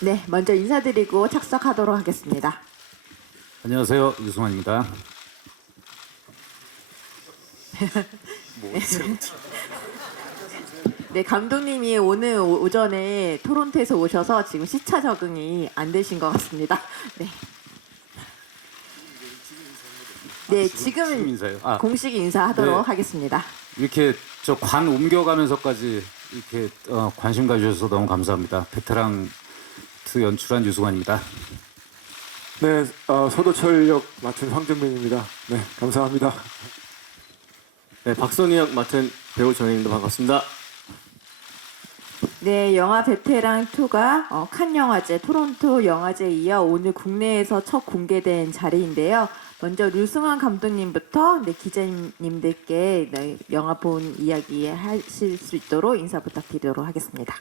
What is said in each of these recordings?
네, 먼저 인사드리고 착석하도록 하겠습니다. 안녕하세요, 유승환입니다. 네, 감독님이 오늘 오전에 토론토에서 오셔서 지금 시차 적응이 안 되신 것 같습니다. 네. 네, 지금 지금 인사요. 공식 인사하도록 네. 하겠습니다. 이렇게 저 관 옮겨가면서까지 이렇게 관심 가주셔서 너무 감사합니다. 베테랑 연출한 유승환입니다. 네, 서도철 역 맡은 황정민입니다. 네, 감사합니다. 네, 박선희 역 맡은 배우 정혜인도 반갑습니다. 네, 영화 베테랑 2가 칸 영화제, 토론토 영화제에 이어 오늘 국내에서 첫 공개된 자리인데요. 먼저 류승환 감독님부터 기자님들께 영화 본 이야기 하실 수 있도록 인사 부탁드리도록 하겠습니다.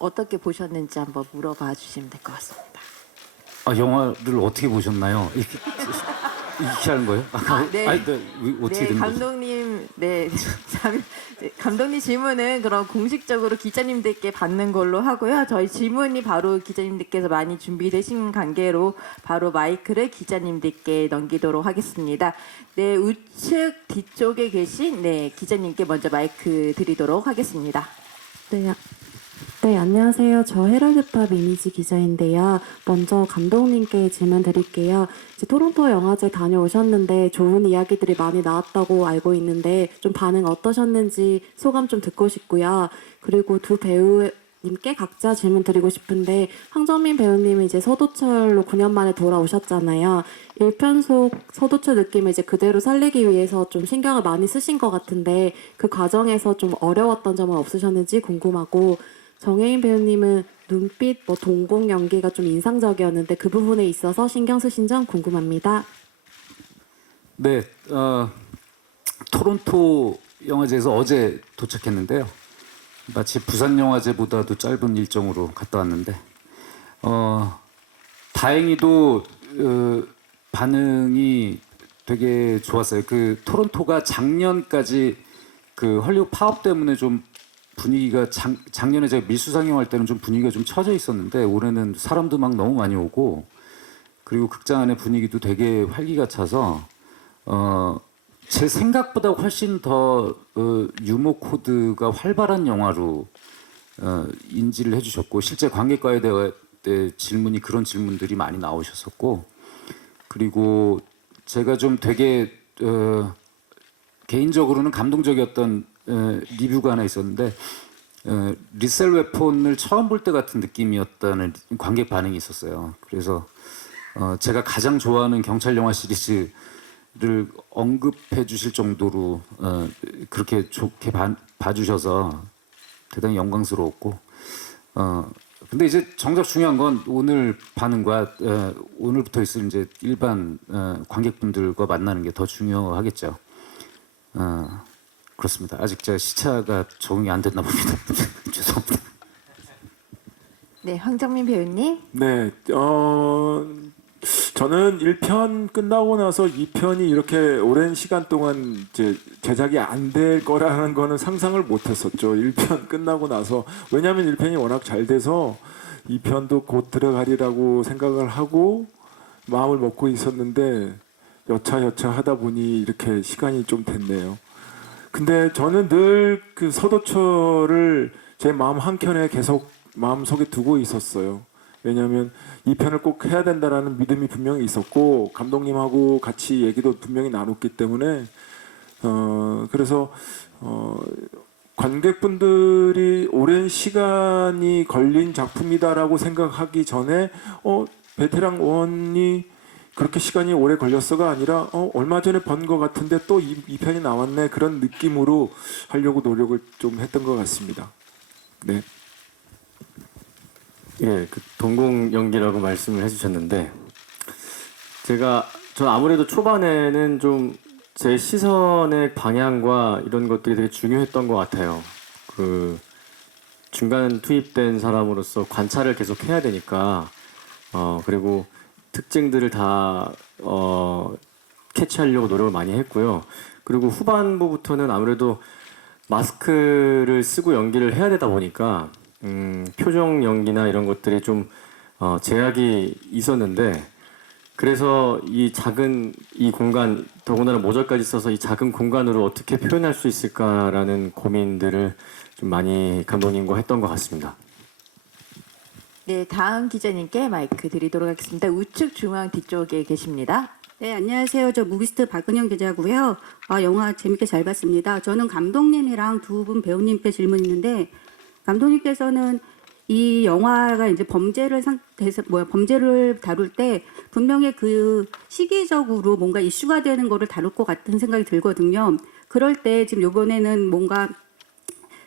어떻게 보셨는지 한번 물어봐 주시면 될 것 같습니다. 영화를 어떻게 보셨나요? 이렇게 하는 거예요? 네. 어떻게 네, 된 거죠? 감독님, 감독님 질문은 그럼 공식적으로 기자님들께 받는 걸로 하고요. 저희 질문이 바로 기자님들께서 많이 준비되신 관계로 바로 마이크를 기자님들께 넘기도록 하겠습니다. 네, 우측 뒤쪽에 계신 기자님께 먼저 마이크 드리도록 하겠습니다. 네, 안녕하세요. 저 헤럴드팝 이미지 기자인데요. 먼저 감독님께 질문 드릴게요. 이제 토론토 영화제 다녀오셨는데 좋은 이야기들이 많이 나왔다고 알고 있는데 좀 반응 어떠셨는지 소감 좀 듣고 싶고요. 그리고 두 배우님께 각자 질문 드리고 싶은데 황정민 배우님은 이제 서도철로 9년 만에 돌아오셨잖아요. 1편 속 서도철 느낌을 이제 그대로 살리기 위해서 좀 신경을 많이 쓰신 것 같은데 그 과정에서 좀 어려웠던 점은 없으셨는지 궁금하고 정혜인 배우님은 눈빛, 동공 연기가 좀 인상적이었는데 그 부분에 있어서 신경 쓰신 점 궁금합니다. 네, 토론토 영화제에서 어제 도착했는데요. 마치 부산 영화제보다도 짧은 일정으로 갔다 왔는데 다행히도 반응이 되게 좋았어요. 그 토론토가 작년까지 그 헐리우드 파업 때문에 좀 분위기가 작년에 제가 밀수 상영할 때는 좀 분위기가 좀 처져 있었는데 올해는 사람도 막 너무 많이 오고 그리고 극장 안의 분위기도 되게 활기가 차서 제 생각보다 훨씬 더 유머 코드가 활발한 영화로 인지를 해주셨고 실제 관객과의 대화 때 질문이 그런 질문들이 많이 나오셨었고 그리고 제가 좀 되게 개인적으로는 감동적이었던 리뷰가 하나 있었는데 리셀 웨폰을 처음 볼 때 같은 느낌이었다는 관객 반응이 있었어요. 그래서 제가 가장 좋아하는 경찰 영화 시리즈를 언급해 주실 정도로 그렇게 좋게 봐주셔서 대단히 영광스러웠고 근데 이제 정작 중요한 건 오늘 반응과 오늘부터 있을 이제 일반 관객분들과 만나는 게 더 중요하겠죠. 그렇습니다. 아직 제가 시차가 적응이 안 됐나 봅니다. 죄송합니다. 네, 황정민 배우님. 네, 저는 1편 끝나고 나서 2편이 이렇게 오랜 시간 동안 이제 제작이 안 될 거라는 거는 상상을 못 했었죠. 1편 끝나고 나서. 왜냐하면 1편이 워낙 잘 돼서 2편도 곧 들어가리라고 생각을 하고 마음을 먹고 있었는데 여차여차 하다 보니 이렇게 시간이 좀 됐네요. 근데 저는 늘 그 서도철을 제 마음 한켠에 계속 마음속에 두고 있었어요. 왜냐하면 2편을 꼭 해야 된다라는 믿음이 분명히 있었고 감독님하고 같이 얘기도 분명히 나눴기 때문에 그래서 관객분들이 오랜 시간이 걸린 작품이다라고 생각하기 전에 베테랑 1이 그렇게 시간이 오래 걸렸어가 아니라 얼마 전에 본 것 같은데 또 2편이 나왔네 그런 느낌으로 하려고 노력을 좀 했던 것 같습니다. 네. 예, 그 동공 연기라고 말씀을 해주셨는데 전 아무래도 초반에는 좀 제 시선의 방향과 이런 것들이 되게 중요했던 것 같아요. 그 중간 투입된 사람으로서 관찰을 계속 해야 되니까 그리고 특징들을 다 캐치하려고 노력을 많이 했고요. 그리고 후반부부터는 아무래도 마스크를 쓰고 연기를 해야 되다 보니까 표정 연기나 이런 것들이 좀 제약이 있었는데 그래서 이 작은 이 공간 더군다나 모자까지 써서 이 작은 공간으로 어떻게 표현할 수 있을까라는 고민들을 좀 많이 감독님과 했던 것 같습니다. 네, 다음 기자님께 마이크 드리도록 하겠습니다. 우측 중앙 뒤쪽에 계십니다. 네, 안녕하세요. 저 무비스트 박은영 기자고요. 영화 재밌게 잘 봤습니다. 저는 감독님이랑 두 분 배우님께 질문 있는데 감독님께서는 이 영화가 이제 범죄를 다룰 때 분명히 그 시기적으로 뭔가 이슈가 되는 거를 다룰 것 같은 생각이 들거든요. 그럴 때 지금 이번에는 뭔가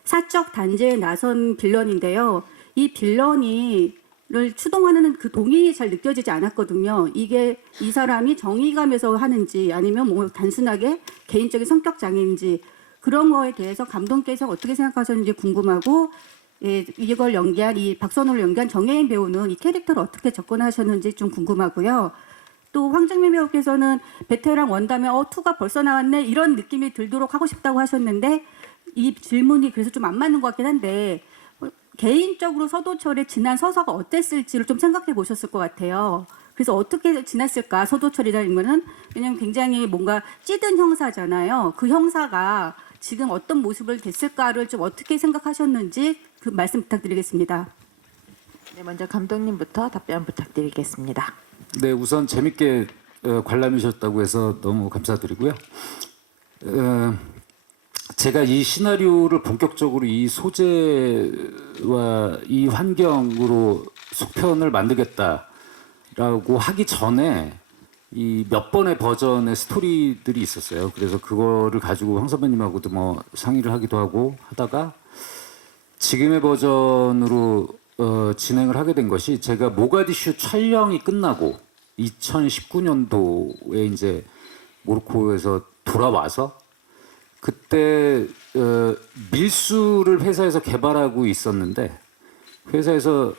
사적 단죄에 나선 빌런인데요. 이 빌런이 를 추동하는 그 동의이 잘 느껴지지 않았거든요. 이게 이 사람이 정의감에서 하는지 아니면 뭐 단순하게 개인적인 성격 장애인지 그런 거에 대해서 감독께서 어떻게 생각하셨는지 궁금하고 예, 이걸 연기한 이 박선호를 연기한 정혜인 배우는 이 캐릭터를 어떻게 접근하셨는지 좀 궁금하고요. 또 황정민 배우께서는 베테랑 원다면 투가 벌써 나왔네 이런 느낌이 들도록 하고 싶다고 하셨는데 이 질문이 그래서 좀 안 맞는 것 같긴 한데 개인적으로 서도철의 지난 서사가 어땠을지를 좀 생각해 보셨을 것 같아요. 그래서 어떻게 지났을까 서도철이라는 거는 왜냐하면 굉장히 뭔가 찌든 형사잖아요. 그 형사가 지금 어떤 모습을 됐을까를 좀 어떻게 생각하셨는지 그 말씀 부탁드리겠습니다. 네, 먼저 감독님부터 답변 부탁드리겠습니다. 네, 우선 재밌게 관람하셨다고 해서 너무 감사드리고요. 제가 이 시나리오를 본격적으로 이 소재와 이 환경으로 속편을 만들겠다라고 하기 전에 이 몇 번의 버전의 스토리들이 있었어요. 그래서 그거를 가지고 황 선배님하고도 뭐 상의를 하기도 하고 하다가 지금의 버전으로 진행을 하게 된 것이 제가 모가디슈 촬영이 끝나고 2019년도에 이제 모로코에서 돌아와서 그때 밀수를 회사에서 개발하고 있었는데 회사에서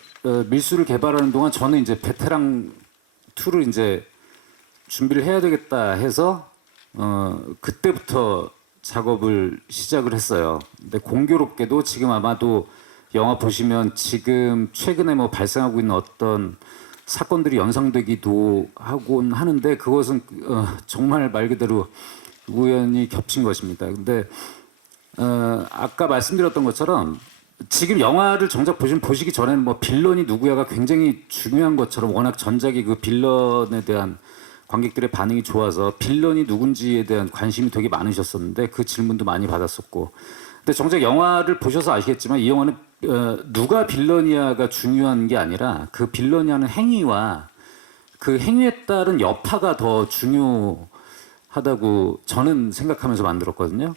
밀수를 개발하는 동안 저는 이제 베테랑 2를 이제 준비를 해야 되겠다 해서 그때부터 작업을 시작을 했어요. 근데 공교롭게도 지금 아마도 영화 보시면 지금 최근에 뭐 발생하고 있는 어떤 사건들이 연상되기도 하곤 하는데 그것은 정말 말 그대로 우연히 겹친 것입니다. 근데 아까 말씀드렸던 것처럼 지금 영화를 정작 보시기 전에는 뭐 빌런이 누구야가 굉장히 중요한 것처럼 워낙 전작이 그 빌런에 대한 관객들의 반응이 좋아서 빌런이 누군지에 대한 관심이 되게 많으셨었는데 그 질문도 많이 받았었고 근데 정작 영화를 보셔서 아시겠지만 이 영화는 누가 빌런이야가 중요한 게 아니라 그 빌런이라는 행위와 그 행위에 따른 여파가 더 중요하다고 저는 생각하면서 만들었거든요.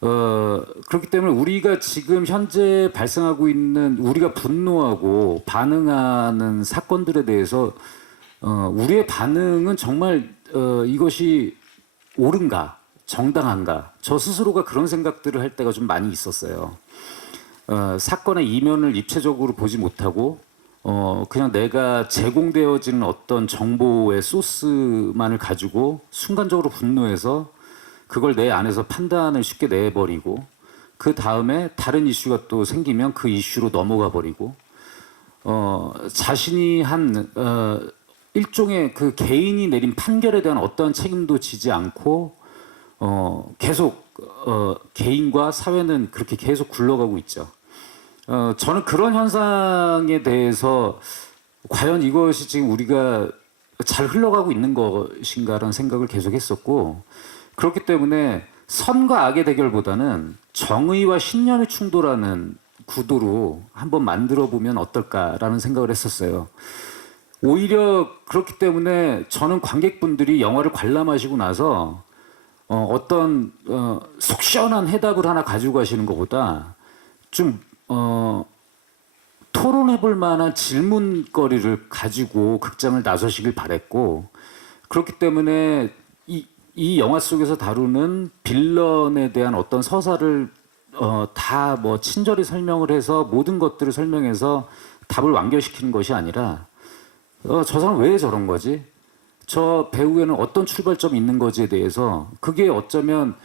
그렇기 때문에 우리가 지금 현재 발생하고 있는 우리가 분노하고 반응하는 사건들에 대해서 우리의 반응은 정말 이것이 옳은가 정당한가 저 스스로가 그런 생각들을 할 때가 좀 많이 있었어요. 사건의 이면을 입체적으로 보지 못하고 그냥 내가 제공되어지는 어떤 정보의 소스만을 가지고 순간적으로 분노해서 그걸 내 안에서 판단을 쉽게 내버리고 그 다음에 다른 이슈가 또 생기면 그 이슈로 넘어가 버리고 자신이 한 일종의 그 개인이 내린 판결에 대한 어떠한 책임도 지지 않고 계속 개인과 사회는 그렇게 계속 굴러가고 있죠. 저는 그런 현상에 대해서 과연 이것이 지금 우리가 잘 흘러가고 있는 것인가라는 생각을 계속 했었고 그렇기 때문에 선과 악의 대결보다는 정의와 신념의 충돌하는 구도로 한번 만들어 보면 어떨까라는 생각을 했었어요. 오히려 그렇기 때문에 저는 관객분들이 영화를 관람하시고 나서 어떤 속 시원한 해답을 하나 가지고 가시는 것보다 좀 토론해볼 만한 질문거리를 가지고 극장을 나서시길 바랬고 그렇기 때문에 이 영화 속에서 다루는 빌런에 대한 어떤 서사를 다 뭐 친절히 설명을 해서 모든 것들을 설명해서 답을 완결시키는 것이 아니라 저 사람 왜 저런 거지? 저 배우에는 어떤 출발점이 있는 거지에 대해서 그게 어쩌면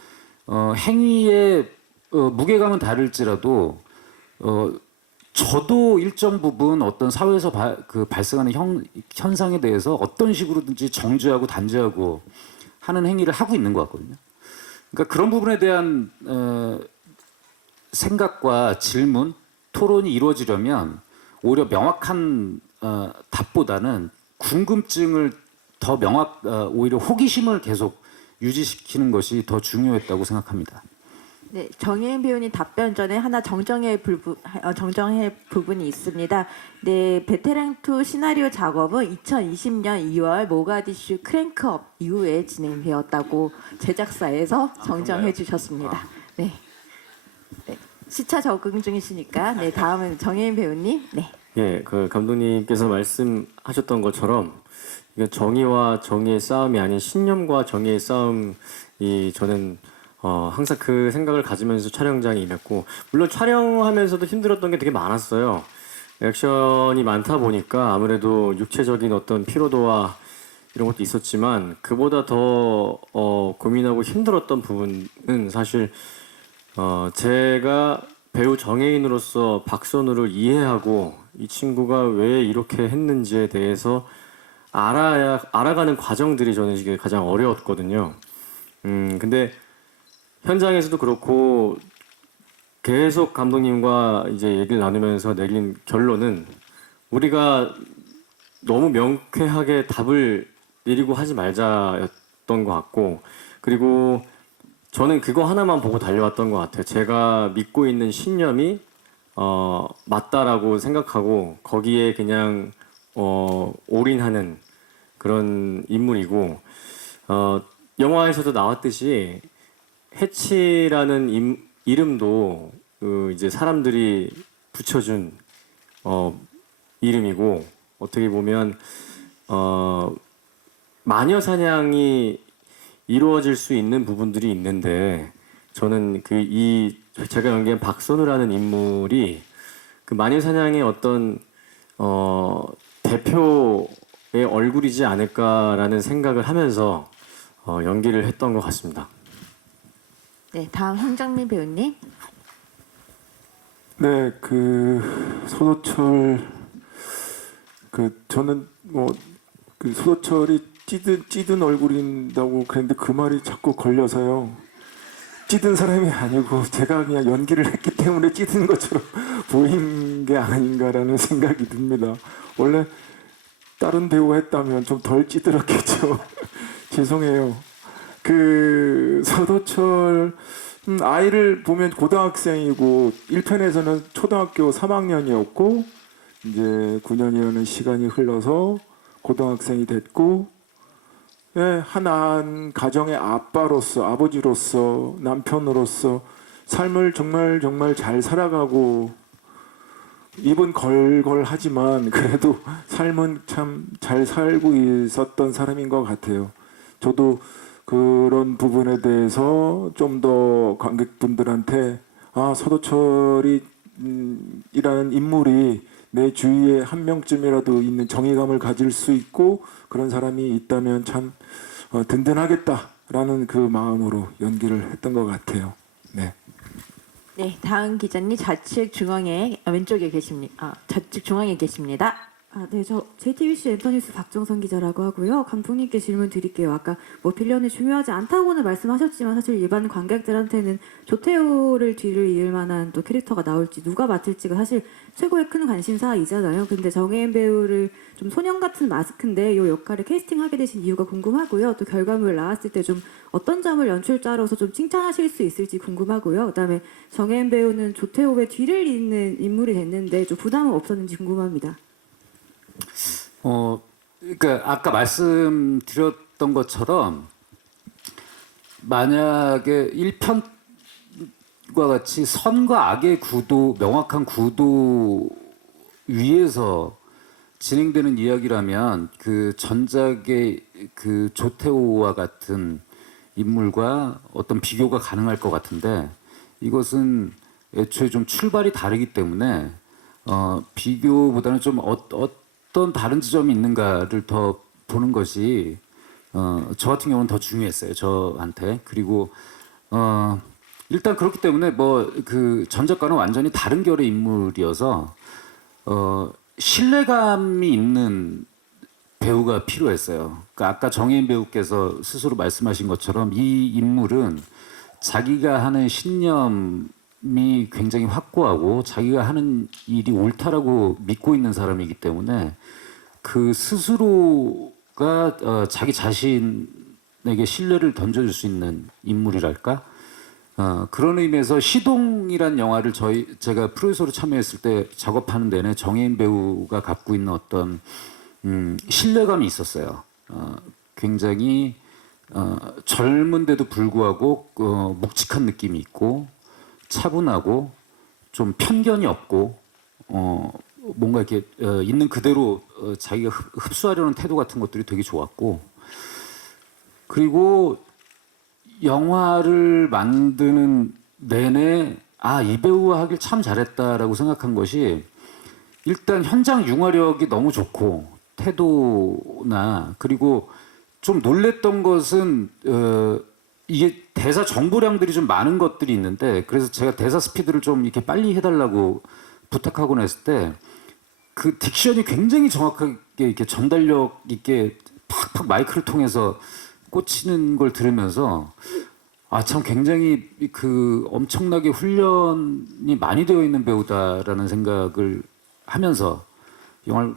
행위의 무게감은 다를지라도 저도 일정 부분 어떤 사회에서 발생하는 현상에 대해서 어떤 식으로든지 정죄하고 단죄하고 하는 행위를 하고 있는 것 같거든요. 그러니까 그런 부분에 대한 생각과 질문, 토론이 이루어지려면 오히려 명확한 답보다는 궁금증을 더 오히려 호기심을 계속 유지시키는 것이 더 중요했다고 생각합니다. 네, 정혜인 배우님 답변 전에 하나 정정할 부분이 있습니다. 네, 베테랑2 시나리오 작업은 2020년 2월 모가디슈 크랭크업 이후에 진행되었다고 제작사에서 정정해 주셨습니다. 네. 네, 시차 적응 중이시니까 네, 다음은 정혜인 배우님. 네. 예, 그 감독님께서 말씀하셨던 것처럼 이게 정의와 정의의 싸움이 아닌 신념과 정의의 싸움이 저는 항상 그 생각을 가지면서 촬영장에 임했고, 물론 촬영하면서도 힘들었던 게 되게 많았어요. 액션이 많다 보니까 아무래도 육체적인 어떤 피로도와 이런 것도 있었지만, 그보다 더 고민하고 힘들었던 부분은 사실 제가 배우 정혜인으로서 박선우를 이해하고 이 친구가 왜 이렇게 했는지에 대해서 알아가는 과정들이 저는 이게 가장 어려웠거든요. 근데 현장에서도 그렇고 계속 감독님과 이제 얘기를 나누면서 내린 결론은 우리가 너무 명쾌하게 답을 내리고 하지 말자였던 것 같고, 그리고 저는 그거 하나만 보고 달려왔던 것 같아요. 제가 믿고 있는 신념이 맞다라고 생각하고 거기에 그냥 올인하는 그런 인물이고, 영화에서도 나왔듯이 해치라는 이름도 이제 사람들이 붙여준 이름이고, 어떻게 보면 마녀 사냥이 이루어질 수 있는 부분들이 있는데, 저는 제가 연기한 박선우라는 인물이 그 마녀 사냥의 어떤 대표의 얼굴이지 않을까라는 생각을 하면서 연기를 했던 것 같습니다. 네, 다음 황정민 배우님. 네, 그 소도철 저는 그 소도철이 찌든 얼굴인다고 그랬는데 그 말이 자꾸 걸려서요. 찌든 사람이 아니고 제가 그냥 연기를 했기 때문에 찌든 것처럼 보인 게 아닌가라는 생각이 듭니다. 원래 다른 배우가 했다면 좀 덜 찌들었겠죠. 죄송해요. 그 서도철 아이를 보면 고등학생이고 1편에서는 초등학교 3학년이었고 이제 9년이라는 시간이 흘러서 고등학생이 됐고, 예, 한 가정의 아빠로서, 아버지로서, 남편으로서 삶을 정말 잘 살아가고, 입은 걸걸하지만 그래도 삶은 참 잘 살고 있었던 사람인 것 같아요. 저도 그런 부분에 대해서 좀 더 관객분들한테 서도철이 이라는 인물이 내 주위에 한 명쯤이라도 있는 정의감을 가질 수 있고 그런 사람이 있다면 참 든든하겠다라는 그 마음으로 연기를 했던 것 같아요. 네. 네, 다음 기자님 좌측 중앙에 왼쪽에 계십니다. 좌측 중앙에 계십니다. 네, 저 JTBC 엔터뉴스 박정선 기자라고 하고요. 감독님께 질문 드릴게요. 아까 뭐 빌런이 중요하지 않다고는 말씀하셨지만 사실 일반 관객들한테는 조태호를 뒤를 이을 만한 또 캐릭터가 나올지 누가 맡을지가 사실 최고의 큰 관심사이잖아요. 근데 정혜인 배우를 좀 소년 같은 마스크인데 이 역할을 캐스팅하게 되신 이유가 궁금하고요. 또 결과물 나왔을 때 좀 어떤 점을 연출자로서 좀 칭찬하실 수 있을지 궁금하고요. 그다음에 정혜인 배우는 조태호의 뒤를 잇는 인물이 됐는데 좀 부담은 없었는지 궁금합니다. 그러니까 아까 말씀드렸던 것처럼 만약에 1편과 같이 선과 악의 구도, 명확한 구도 위에서 진행되는 이야기라면 그 전작의 그 조태호와 같은 인물과 어떤 비교가 가능할 것 같은데, 이것은 애초에 좀 출발이 다르기 때문에 비교보다는 좀 어떤 다른 지점이 있는가를 더 보는 것이 저 같은 경우는 더 중요했어요, 저한테. 그리고 일단 그렇기 때문에 뭐 그 전작과는 완전히 다른 결의 인물이어서 신뢰감이 있는 배우가 필요했어요. 그러니까 아까 정혜인 배우께서 스스로 말씀하신 것처럼 이 인물은 자기가 하는 신념이 굉장히 확고하고 자기가 하는 일이 옳다라고 믿고 있는 사람이기 때문에 그 스스로가 자기 자신에게 신뢰를 던져줄 수 있는 인물이랄까? 그런 의미에서 시동이란 영화를 제가 프로듀서로 참여했을 때 작업하는 내내 정혜인 배우가 갖고 있는 어떤 신뢰감이 있었어요. 굉장히 젊은데도 불구하고 묵직한 느낌이 있고 차분하고 좀 편견이 없고 뭔가 이렇게 있는 그대로 자기가 흡수하려는 태도 같은 것들이 되게 좋았고 그리고 영화를 만드는 내내 이 배우와 하길 참 잘했다라고 생각한 것이 일단 현장 융화력이 너무 좋고 태도나 그리고 좀 놀랬던 것은 이게 대사 정보량들이 좀 많은 것들이 있는데 그래서 제가 대사 스피드를 좀 이렇게 빨리 해달라고 부탁하곤 했을 때 그 딕션이 굉장히 정확하게 이렇게 전달력 있게 팍팍 마이크를 통해서 꽂히는 걸 들으면서 참 굉장히 그 엄청나게 훈련이 많이 되어 있는 배우다라는 생각을 하면서 영화를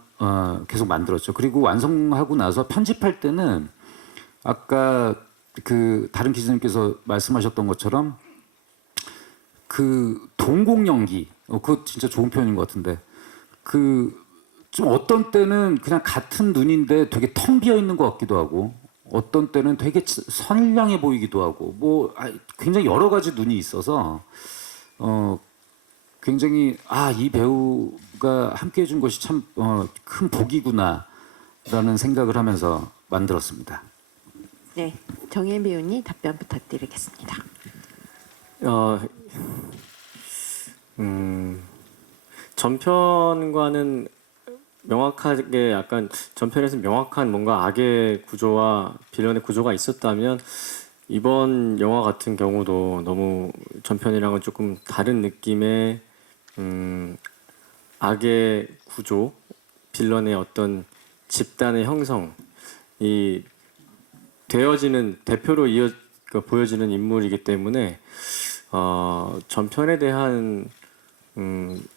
계속 만들었죠. 그리고 완성하고 나서 편집할 때는 아까 그 다른 기자님께서 말씀하셨던 것처럼 그 동공 연기, 그거 진짜 좋은 표현인 것 같은데 그 좀 어떤 때는 그냥 같은 눈인데 되게 텅 비어 있는 것 같기도 하고 어떤 때는 되게 선량해 보이기도 하고 뭐 굉장히 여러 가지 눈이 있어서 굉장히 이 배우가 함께 해준 것이 참 큰 복이구나라는 생각을 하면서 만들었습니다. 네, 정혜인 배우님 답변 부탁드리겠습니다. 전편과는 명확하게 약간 전편에서 명확한 뭔가 악의 구조와 빌런의 구조가 있었다면 이번 영화 같은 경우도 너무 전편이랑은 조금 다른 느낌의 악의 구조, 빌런의 어떤 집단의 형성이 되어지는 대표로 보여지는 인물이기 때문에 전편에 대한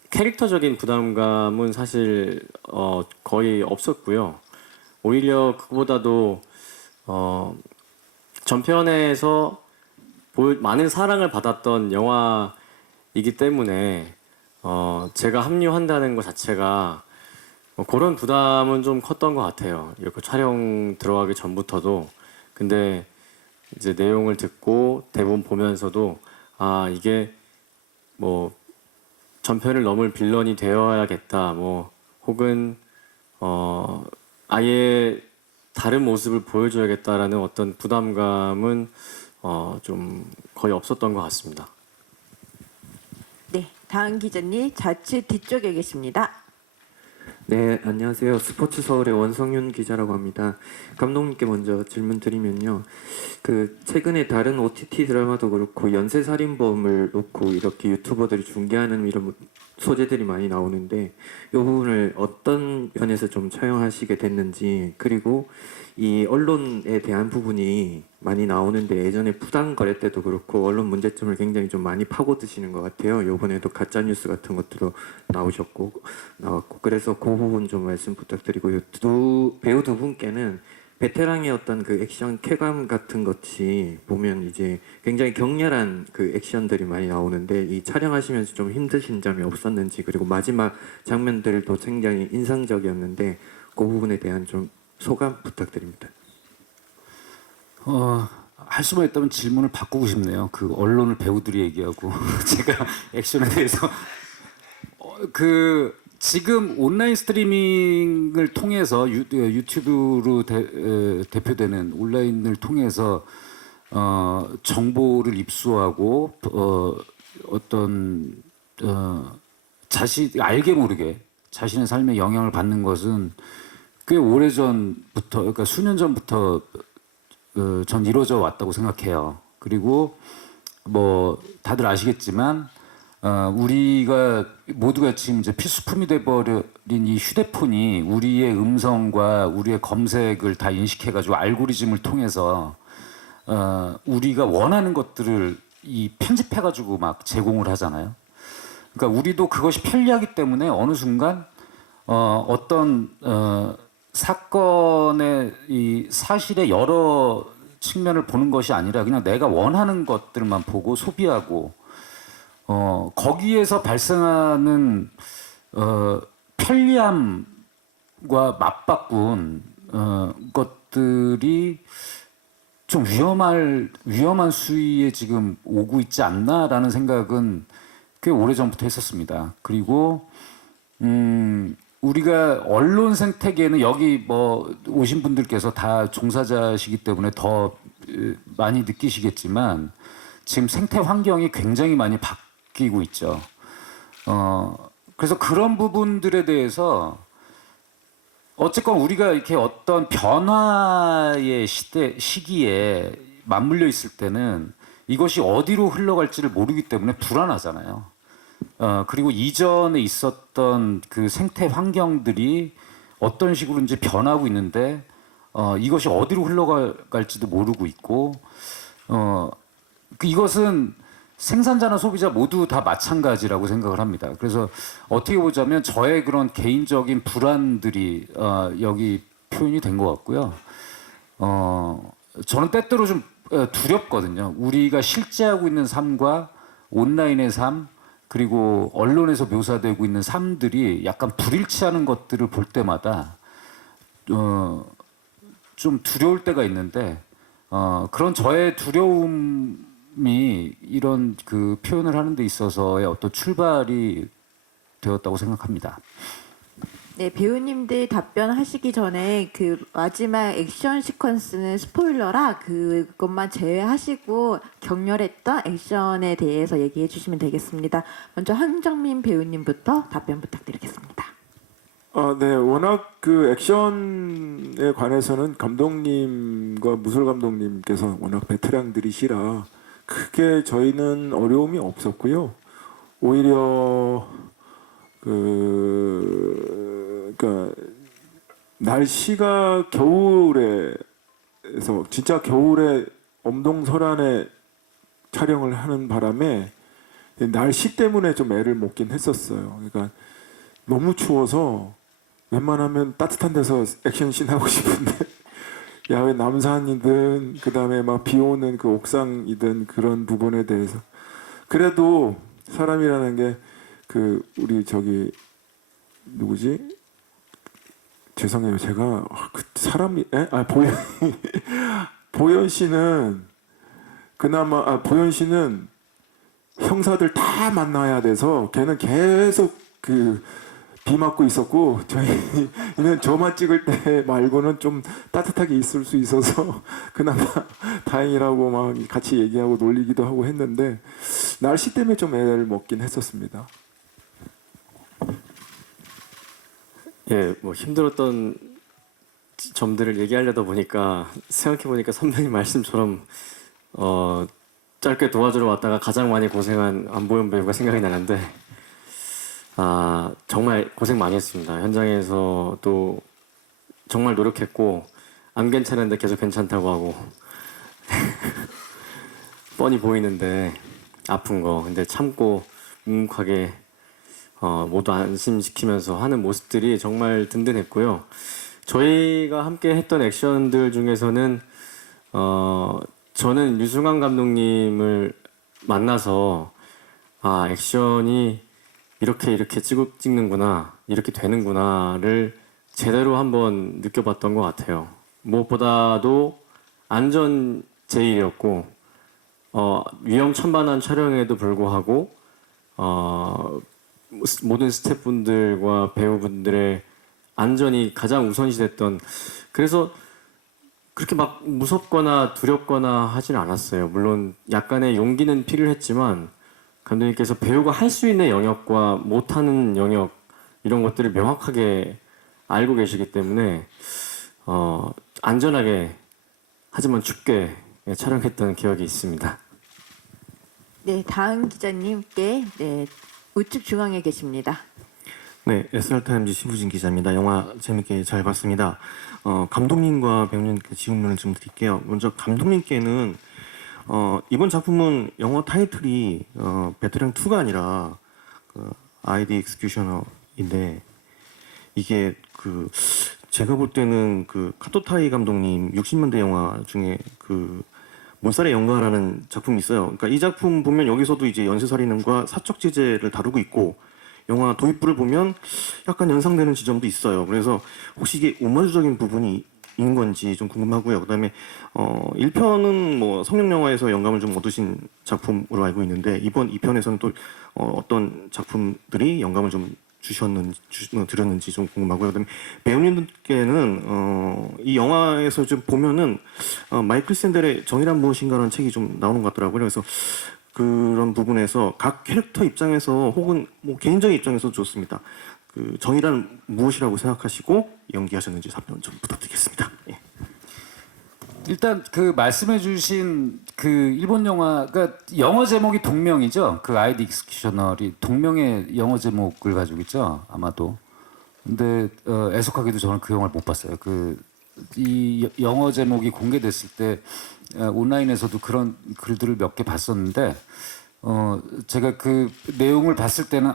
캐릭터적인 부담감은 사실 거의 없었고요. 오히려 그보다도 전편에서 많은 사랑을 받았던 영화이기 때문에 제가 합류한다는 것 자체가 그런 부담은 좀 컸던 것 같아요. 이렇게 촬영 들어가기 전부터도. 근데 이제 내용을 듣고 대본 보면서도 이게 뭐 전편을 넘을 빌런이 되어야겠다. 뭐 혹은 아예 다른 모습을 보여줘야겠다라는 어떤 부담감은 좀 거의 없었던 것 같습니다. 네, 다음 기자님 좌측 뒤쪽에 계십니다. 네, 안녕하세요. 스포츠 서울의 원성윤 기자라고 합니다. 감독님께 먼저 질문 드리면요. 그 최근에 다른 OTT 드라마도 그렇고 연쇄살인범을 놓고 이렇게 유튜버들이 중계하는 이런 소재들이 많이 나오는데 이 부분을 어떤 면에서 좀 처형하시게 됐는지 그리고 이 언론에 대한 부분이 많이 나오는데 예전에 부당거래 때도 그렇고 언론 문제점을 굉장히 좀 많이 파고드시는 것 같아요. 이번에도 가짜 뉴스 같은 것들도 나왔고 그래서 그 부분 좀 말씀 부탁드리고 배우 두 분께는 베테랑의 어떤 그 액션 쾌감 같은 것이 보면 이제 굉장히 격렬한 그 액션들이 많이 나오는데 이 촬영하시면서 좀 힘드신 점이 없었는지 그리고 마지막 장면들도 굉장히 인상적이었는데 그 부분에 대한 좀 소감 부탁드립니다. 할 수만 있다면 질문을 바꾸고 싶네요. 그 언론을 배우들이 얘기하고 제가 액션에 대해서 지금 온라인 스트리밍을 통해서 유튜브로 대표되는 온라인을 통해서 정보를 입수하고 어떤 알게 모르게 자신의 삶에 영향을 받는 것은 꽤 오래 전부터, 그러니까 수년 전부터 전 이루어져 왔다고 생각해요. 그리고 뭐 다들 아시겠지만 우리가 모두가 지금 이제 필수품이 돼버린 이 휴대폰이 우리의 음성과 우리의 검색을 다 인식해가지고 알고리즘을 통해서 우리가 원하는 것들을 이 편집해가지고 막 제공을 하잖아요. 그러니까 우리도 그것이 편리하기 때문에 어느 순간 어떤 사건의 이 사실의 여러 측면을 보는 것이 아니라 그냥 내가 원하는 것들만 보고 소비하고 거기에서 발생하는 편리함과 맞바꾼 것들이 좀 위험한 수위에 지금 오고 있지 않나라는 생각은 꽤 오래전부터 했었습니다. 그리고 우리가 언론 생태계는 여기 뭐 오신 분들께서 다 종사자시기 때문에 더 많이 느끼시겠지만 지금 생태 환경이 굉장히 많이 바뀌고 있죠. 그래서 그런 부분들에 대해서 어쨌건 우리가 이렇게 어떤 변화의 시기에 맞물려 있을 때는 이것이 어디로 흘러갈지를 모르기 때문에 불안하잖아요. 그리고 이전에 있었던 그 생태 환경들이 어떤 식으로 이제 변하고 있는데 이것이 어디로 흘러갈지도 모르고 있고 이것은 생산자나 소비자 모두 다 마찬가지라고 생각을 합니다. 그래서 어떻게 보자면 저의 그런 개인적인 불안들이 여기 표현이 된 것 같고요. 저는 때때로 좀 두렵거든요. 우리가 실제 하고 있는 삶과 온라인의 삶 그리고 언론에서 묘사되고 있는 삶들이 약간 불일치하는 것들을 볼 때마다 좀 두려울 때가 있는데 그런 저의 두려움이 이런 그 표현을 하는 데 있어서의 어떤 출발이 되었다고 생각합니다. 네, 배우님들 답변하시기 전에 그 마지막 액션 시퀀스는 스포일러라 그것만 제외하시고 격렬했던 액션에 대해서 얘기해 주시면 되겠습니다. 먼저 황정민 배우님부터 답변 부탁드리겠습니다. 네, 워낙 그 액션에 관해서는 감독님과 무술 감독님께서 워낙 베테랑들이시라 크게 저희는 어려움이 없었고요. 오히려 그러니까 날씨가 겨울에서 진짜 겨울에 엄동설안에 촬영을 하는 바람에 날씨 때문에 좀 애를 먹긴 했었어요. 그러니까 너무 추워서 웬만하면 따뜻한 데서 액션씬 하고 싶은데 야외 남산이든 그다음에 막 비 오는 그 옥상이든 그런 부분에 대해서 그래도 사람이라는 게 그 우리 저기 누구지? 죄송해요. 제가 그 사람이 보현 씨는 그나마 보현 씨는 형사들 다 만나야 돼서 걔는 계속 그 비 맞고 있었고 저희는 저만 찍을 때 말고는 좀 따뜻하게 있을 수 있어서 그나마 다행이라고 막 같이 얘기하고 놀리기도 하고 했는데 날씨 때문에 좀 애를 먹긴 했었습니다. 예, 뭐 힘들었던 점들을 얘기하려다 보니까 생각해 보니까 선배님 말씀처럼 짧게 도와주러 왔다가 가장 많이 고생한 안보현 배우가 생각이 나는데 정말 고생 많이 했습니다. 현장에서 또 정말 노력했고 안 괜찮은데 계속 괜찮다고 하고 뻔히 보이는데 아픈 거 근데 참고 묵묵하게 모두 안심시키면서 하는 모습들이 정말 든든했고요. 저희가 함께 했던 액션들 중에서는 저는 유승환 감독님을 만나서 액션이 이렇게 찍는구나 이렇게 되는구나를 제대로 한번 느껴봤던 것 같아요. 무엇보다도 안전 제일이었고 위험천만한 촬영에도 불구하고 모든 스태프분들과 배우분들의 안전이 가장 우선시됐던 그래서 그렇게 막 무섭거나 두렵거나 하진 않았어요. 물론 약간의 용기는 필요했지만 감독님께서 배우가 할 수 있는 영역과 못하는 영역 이런 것들을 명확하게 알고 계시기 때문에 안전하게 하지만 춥게 촬영했던 기억이 있습니다. 네, 다음 기자님께 네, 우측 중앙에 계십니다. 네, SR타임즈 신부진 기자입니다. 영화 재밌게 잘 봤습니다. 감독님과 배우님께 질문을 좀 드릴게요. 먼저 감독님께는 이번 작품은 영어 타이틀이 베테랑 2가 아니라 ID 익스큐셔너인데 이게 제가 볼 때는 카토타이 감독님 60년대 영화 중에 몬살의 영가라는 작품이 있어요. 그러니까 이 작품 보면 여기서도 이제 연쇄살인과 사적 제재를 다루고 있고 영화 도입부를 보면 약간 연상되는 지점도 있어요. 그래서 혹시 이게 오마주적인 부분이 인 건지 좀 궁금하고요. 그다음에 1편은 뭐 성룡 영화에서 영감을 좀 얻으신 작품으로 알고 있는데 이번 2편에서는 또 어떤 작품들이 영감을 좀 드렸는지 좀 궁금하고요. 그다음에 배우님들께는 이 영화에서 좀 보면은 마이클 샌델의 정의란 무엇인가라는 책이 좀 나오는 것 같더라고요. 그래서 그런 부분에서 각 캐릭터 입장에서 혹은 뭐 개인적인 입장에서 좋습니다. 정의란 무엇이라고 생각하시고 연기하셨는지 답변 좀 부탁드리겠습니다. 예. 일단 말씀해주신 일본 영화가 영어 제목이 동명이죠. ID 익스큐셔널이 동명의 영어 제목을 가지고 있죠. 아마도. 근데 애석하게도 저는 그 영화를 못 봤어요. 이 영어 제목이 공개됐을 때 온라인에서도 그런 글들을 몇 개 봤었는데 제가 내용을 봤을 때는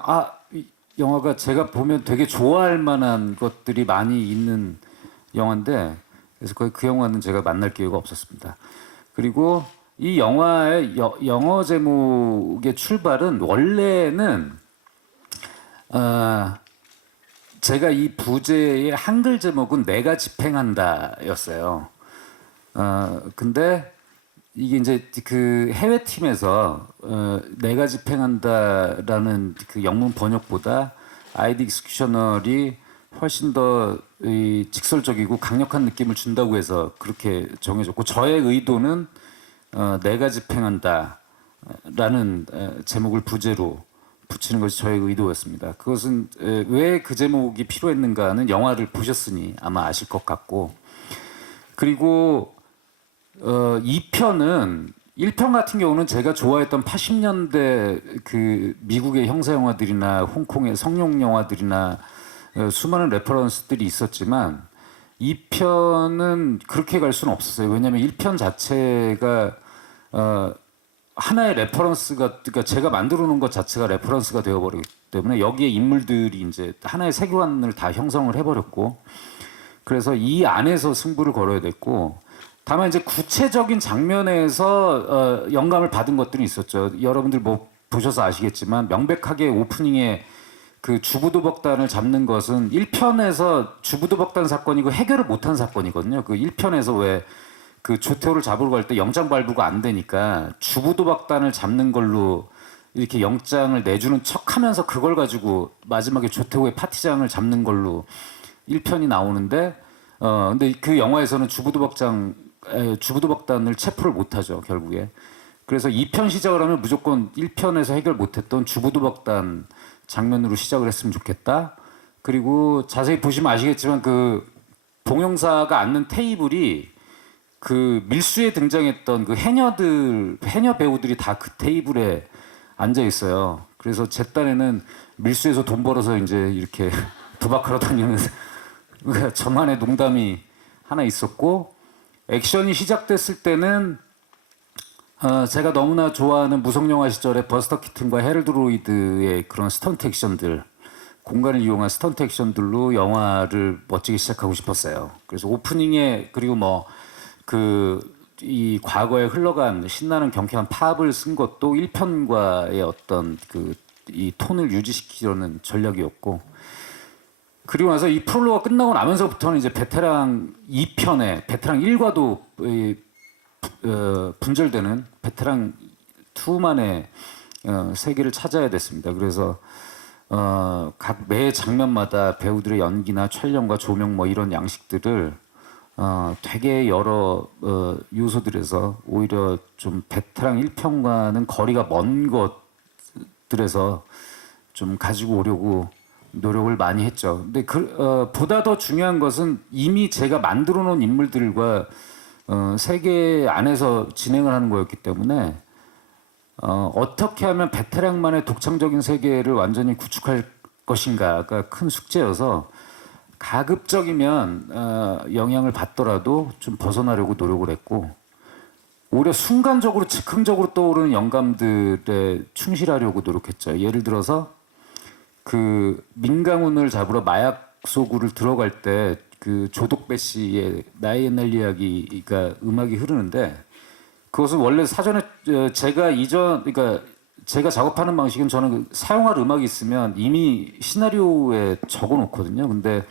이 영화가 제가 보면 되게 좋아할 만한 것들이 많이 있는 영화인데 그래서 그 영화는 제가 만날 기회가 없었습니다. 그리고 이 영화의 영어 제목의 출발은 원래는 제가 이 부제의 한글 제목은 내가 집행한다였어요. 근데 이게 이제 해외 팀에서 내가 집행한다라는 영문 번역보다 ID 익스큐셔널이 훨씬 더 직설적이고 강력한 느낌을 준다고 해서 그렇게 정해졌고 저의 의도는 내가 집행한다라는 제목을 부제로 붙이는 것이 저의 의도였습니다. 그것은 왜 그 제목이 필요했는가는 영화를 보셨으니 아마 아실 것 같고 그리고 2편은 1편 같은 경우는 제가 좋아했던 80년대 미국의 형사 영화들이나 홍콩의 성룡 영화들이나 수많은 레퍼런스들이 있었지만 2편은 그렇게 갈 수는 없었어요. 왜냐하면 1편 자체가 하나의 레퍼런스가 그러니까 제가 만들어 놓은 것 자체가 레퍼런스가 되어버리기 때문에 여기에 인물들이 이제 하나의 세계관을 다 형성을 해버렸고 그래서 이 안에서 승부를 걸어야 됐고 다만 이제 구체적인 장면에서 영감을 받은 것들이 있었죠. 여러분들 뭐 보셔서 아시겠지만 명백하게 오프닝에 주부도벅단을 잡는 것은 1편에서 주부도벅단 사건이고 해결을 못한 사건이거든요. 1편에서 왜 조태호를 잡으러 갈 때 영장 발부가 안 되니까 주부도박단을 잡는 걸로 이렇게 영장을 내주는 척하면서 그걸 가지고 마지막에 조태호의 파티장을 잡는 걸로 1편이 나오는데 근데 그 영화에서는 주부도박단을 체포를 못하죠 결국에. 그래서 2편 시작을 하면 무조건 1편에서 해결 못했던 주부도박단 장면으로 시작을 했으면 좋겠다. 그리고 자세히 보시면 아시겠지만 봉영사가 앉는 테이블이 밀수에 등장했던 해녀 배우들이 다 그 테이블에 앉아 있어요. 그래서 제 딴에는 밀수에서 돈 벌어서 이제 이렇게 도박하러 다니는 저만의 농담이 하나 있었고 액션이 시작됐을 때는 제가 너무나 좋아하는 무성영화 시절의 버스터 키튼과 헤럴드 로이드의 그런 스턴트 액션들 공간을 이용한 스턴트 액션들로 영화를 멋지게 시작하고 싶었어요. 그래서 오프닝에 그리고 이 과거에 흘러간 신나는 경쾌한 팝을 쓴 것도 1편과의 어떤 이 톤을 유지시키려는 전략이었고 그리고 나서 이 프롤로가 끝나고 나면서부터는 이제 베테랑 2편에 베테랑 1과도 분절되는 베테랑 2만의 세계를 찾아야 됐습니다. 그래서 각 매 장면마다 배우들의 연기나 촬영과 조명 이런 양식들을 되게 여러 요소들에서 오히려 좀 베테랑 1편과는 거리가 먼 것들에서 좀 가지고 오려고 노력을 많이 했죠. 근데 보다 더 중요한 것은 이미 제가 만들어 놓은 인물들과 세계 안에서 진행을 하는 거였기 때문에 어떻게 하면 베테랑만의 독창적인 세계를 완전히 구축할 것인가가 큰 숙제여서 가급적이면 영향을 받더라도 좀 벗어나려고 노력을 했고 오히려 순간적으로 즉흥적으로 떠오르는 영감들에 충실하려고 노력했죠. 예를 들어서 그 민강훈을 잡으러 마약 소구를 들어갈 때 그 조덕배 씨의 나의 옛날 이야기가 음악이 흐르는데 그것은 원래 사전에 그러니까 제가 작업하는 방식은 저는 그 사용할 음악이 있으면 이미 시나리오에 적어 놓거든요. 근데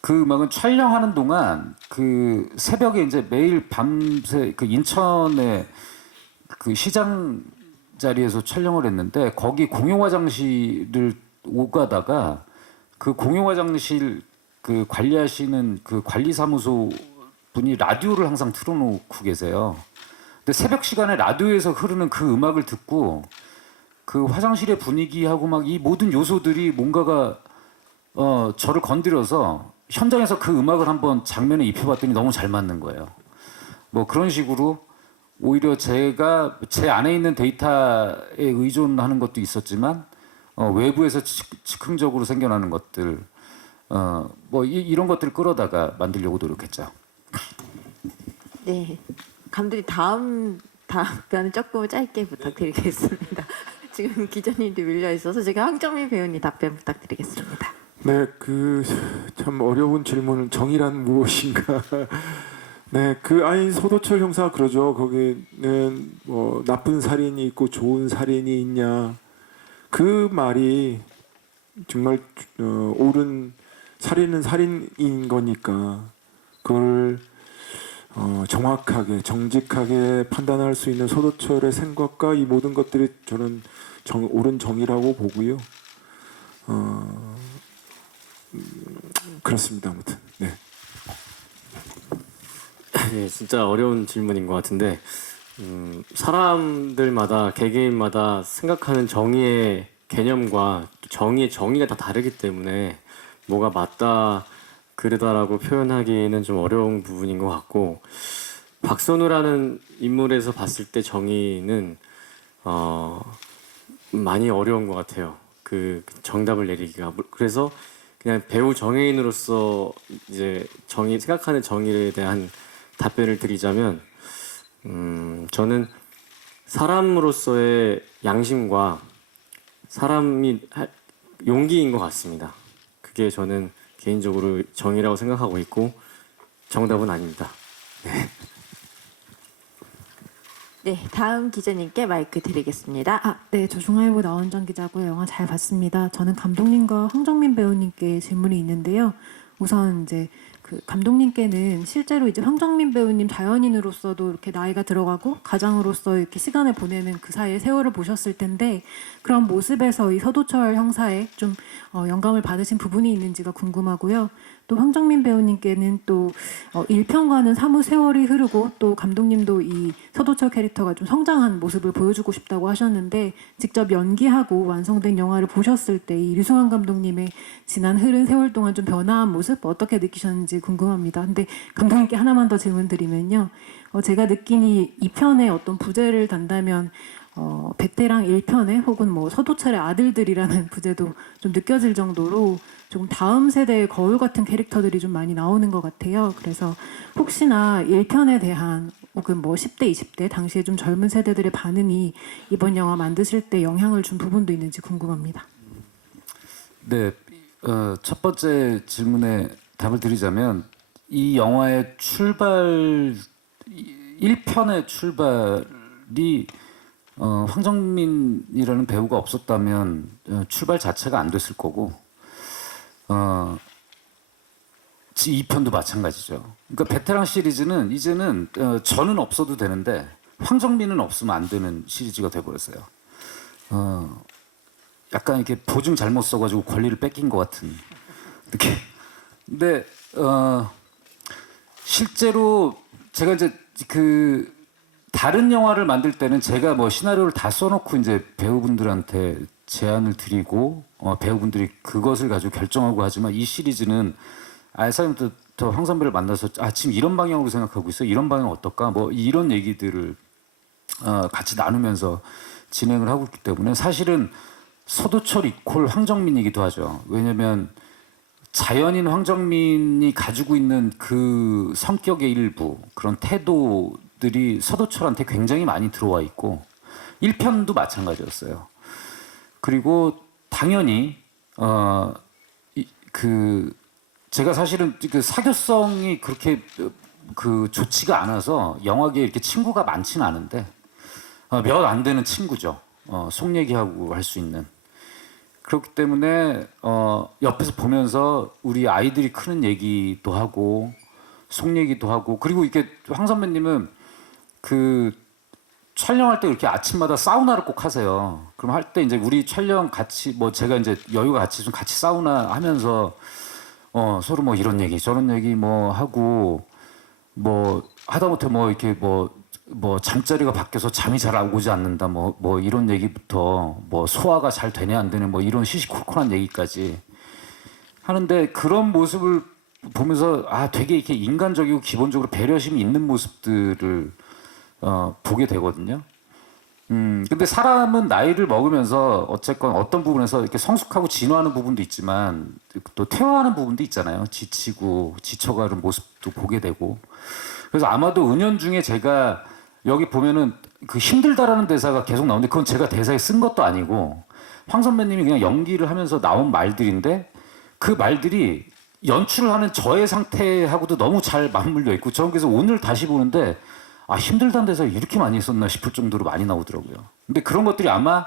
그 음악은 촬영하는 동안 그 새벽에 이제 매일 밤새 그 인천의 그 시장 자리에서 촬영을 했는데 거기 공용 화장실을 오가다가 그 공용 화장실 그 관리하시는 그 관리사무소 분이 라디오를 항상 틀어놓고 계세요. 근데 새벽 시간에 라디오에서 흐르는 그 음악을 듣고 그 화장실의 분위기하고 막 이 모든 요소들이 뭔가가 저를 건드려서 현장에서 그 음악을 한번 장면에 입혀봤더니 너무 잘 맞는 거예요. 뭐 그런 식으로 오히려 제가 제 안에 있는 데이터에 의존하는 것도 있었지만 외부에서 즉흥적으로 생겨나는 것들 뭐 이런 것들을 끌어다가 만들려고 노력했죠. 네, 감독님 다음 답변은 조금 짧게 부탁드리겠습니다. 지금 기자님도 밀려 있어서 제가 황정민 배우님 답변 부탁드리겠습니다. 네, 그 참 어려운 질문은 정의란 무엇인가. 네, 그 아니 서도철 형사 그러죠. 거기는 뭐 나쁜 살인이 있고 좋은 살인이 있냐. 그 말이 정말 옳은 살인은 살인인 거니까 그걸 정확하게 정직하게 판단할 수 있는 서도철의 생각과 이 모든 것들이 저는 옳은 정의라고 보고요. 그렇습니다. 아무튼 네. 예, 진짜 어려운 질문인 것 같은데 사람들마다 개개인마다 생각하는 정의의 개념과 정의의 정의가 다 다르기 때문에 뭐가 맞다 그러다라고 표현하기는 좀 어려운 부분인 것 같고 박선우라는 인물에서 봤을 때 정의는 많이 어려운 것 같아요. 그 정답을 내리기가. 그래서 그냥 배우 정혜인으로서 이제 생각하는 정의에 대한 답변을 드리자면 저는 사람으로서의 양심과 사람이 용기인 것 같습니다. 그게 저는 개인적으로 정의라고 생각하고 있고 정답은 아닙니다. 네, 다음 기자님께 마이크 드리겠습니다. 네, 저 중앙일보 나원정 기자고요. 영화 잘 봤습니다. 저는 감독님과 황정민 배우님께 질문이 있는데요. 우선 이제 그 감독님께는 실제로 이제 황정민 배우님 자연인으로서도 이렇게 나이가 들어가고 가장으로서 이렇게 시간을 보내는 그 사이에 세월을 보셨을 텐데 그런 모습에서 이 서도철 형사에 좀 영감을 받으신 부분이 있는지가 궁금하고요. 또 황정민 배우님께는 또 1편과는 사뭇 세월이 흐르고 또 감독님도 이 서도철 캐릭터가 좀 성장한 모습을 보여주고 싶다고 하셨는데 직접 연기하고 완성된 영화를 보셨을 때 이 류승환 감독님의 지난 흐른 세월 동안 좀 변화한 모습 어떻게 느끼셨는지 궁금합니다. 근데 감독님께 하나만 더 질문드리면요. 제가 느낀 이 2편의 어떤 부제를 단다면 베테랑 1편에 혹은 뭐 서도철의 아들들이라는 부제도 좀 느껴질 정도로 조금 다음 세대의 거울 같은 캐릭터들이 좀 많이 나오는 것 같아요. 그래서 혹시나 1편에 대한 혹은 뭐 10대, 20대 당시에 좀 젊은 세대들의 반응이 이번 영화 만드실 때 영향을 준 부분도 있는지 궁금합니다. 네, 첫 번째 질문에 답을 드리자면 이 영화의 1편의 출발이 황정민이라는 배우가 없었다면 출발 자체가 안 됐을 거고 2편도 마찬가지죠. 그러니까 베테랑 시리즈는 이제는 저는 없어도 되는데 황정민은 없으면 안 되는 시리즈가 돼버렸어요. 약간 이렇게 보증 잘못 써가지고 권리를 뺏긴 것 같은 느낌. 근데 실제로 제가 이제 그 다른 영화를 만들 때는 제가 뭐 시나리오를 다 써놓고 이제 배우분들한테 제안을 드리고 배우분들이 그것을 가지고 결정하고 하지만 이 시리즈는 아예 사람부터 황 선배를 만나서 지금 이런 방향으로 생각하고 있어 이런 방향 어떨까 뭐 이런 얘기들을 같이 나누면서 진행을 하고 있기 때문에 사실은 서도철 이퀄 황정민이기도 하죠. 왜냐하면 자연인 황정민이 가지고 있는 그 성격의 일부, 그런 태도들이 서도철한테 굉장히 많이 들어와 있고 1편도 마찬가지였어요. 그리고 당연히 제가 사실은 그 사교성이 그렇게 좋지가 않아서 영화계에 이렇게 친구가 많지는 않은데 몇 안 되는 친구죠. 속 얘기하고 할 수 있는. 그렇기 때문에 옆에서 보면서 우리 아이들이 크는 얘기도 하고 속 얘기도 하고, 그리고 이렇게 황 선배님은 그 촬영할 때 이렇게 아침마다 사우나를 꼭 하세요. 그럼 할 때 이제 우리 촬영 같이 뭐 제가 이제 여유가 같이 좀 같이 사우나 하면서 서로 뭐 이런 얘기 저런 얘기 뭐 하고 뭐 하다못해 뭐 이렇게 뭐 잠자리가 바뀌어서 잠이 잘 오지 않는다 뭐 이런 얘기부터 뭐 소화가 잘 되냐 안 되냐 뭐 이런 시시콜콜한 얘기까지 하는데, 그런 모습을 보면서 되게 이렇게 인간적이고 기본적으로 배려심이 있는 모습들을 보게 되거든요. 근데 사람은 나이를 먹으면서 어쨌건 어떤 부분에서 이렇게 성숙하고 진화하는 부분도 있지만 또 퇴화하는 부분도 있잖아요. 지치고 지쳐가는 모습도 보게 되고. 그래서 아마도 은연중에 제가 여기 보면은 그 힘들다라는 대사가 계속 나오는데 그건 제가 대사에 쓴 것도 아니고 황 선배님이 그냥 연기를 하면서 나온 말들인데, 그 말들이 연출을 하는 저의 상태하고도 너무 잘 맞물려 있고, 저는 그래서 오늘 다시 보는데 힘들다는 대사 이렇게 많이 썼나 싶을 정도로 많이 나오더라고요. 근데 그런 것들이 아마